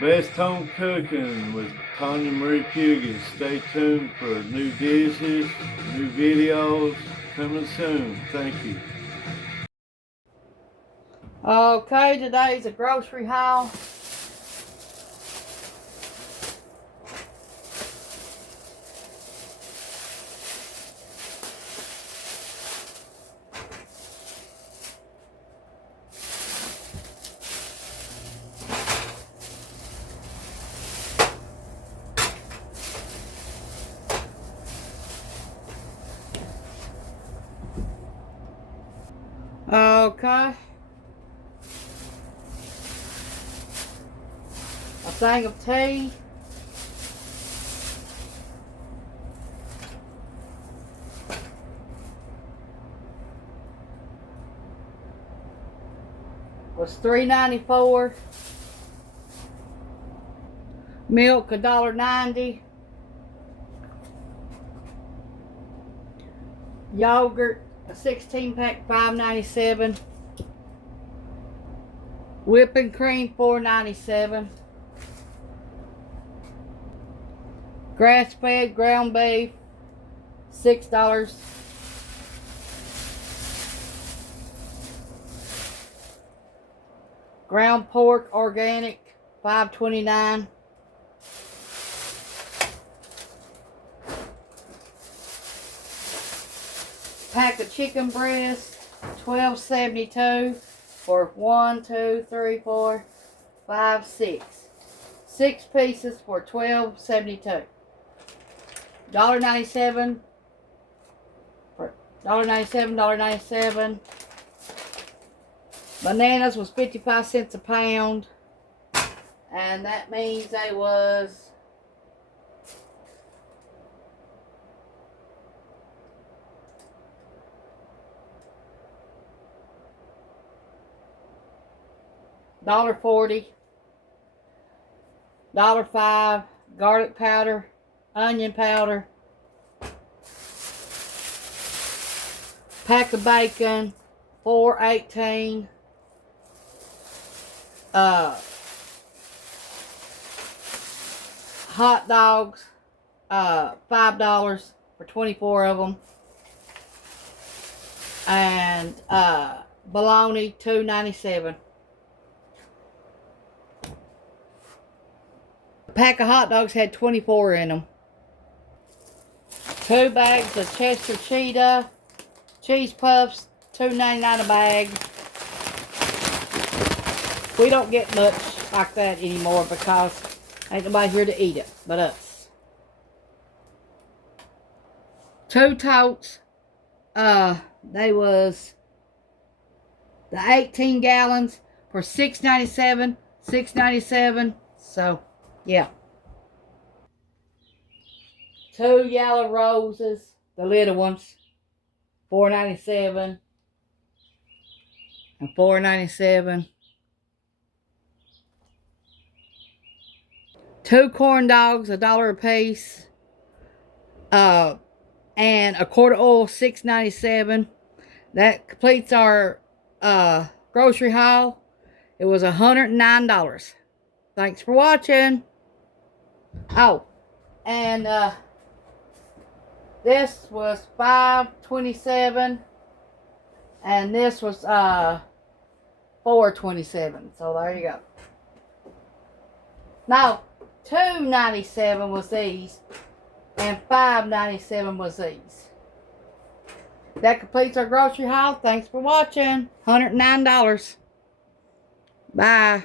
Best Home Cooking with Tawynia M Fugate. Stay tuned for new dishes, new videos coming soon. Thank you. Okay, today's a grocery haul. Okay. A thing of tea. Was $3.94. Milk $1.90. Yogurt, a 16-pack, $5.97. Whipping cream, $4.97. Grass-fed ground beef, $6. Ground pork, organic, $5.29. Pack of chicken breast, $12.72 for 1, 2, 3, 4, 5, 6. 6 pieces for $12.72. $1.97 for $1.97. Bananas was 55 cents a pound, and that means they was $1.40, $1.05. Garlic powder, onion powder, pack of bacon, $4.18. Hot dogs, $5 for 24 of them, and bologna, $2.97. A pack of hot dogs had 24 in them. 2 bags of Chester Cheetah cheese puffs, $2.99 a bag. We don't get much like that anymore because ain't nobody here to eat it but us. 2 totes. They was the 18 gallons for $6.97. $6.97. So, yeah. 2 yellow roses, the little ones, $4.97 and $4.97. 2 corn dogs, $1 a piece, and a quart of oil, $6.97. That completes our grocery haul. It was $109. Thanks for watching. Oh, and this was $5.27, and this was $4.27. So there you go. Now, $2.97 was these, and $5.97 was these. That completes our grocery haul. Thanks for watching. $109. Bye.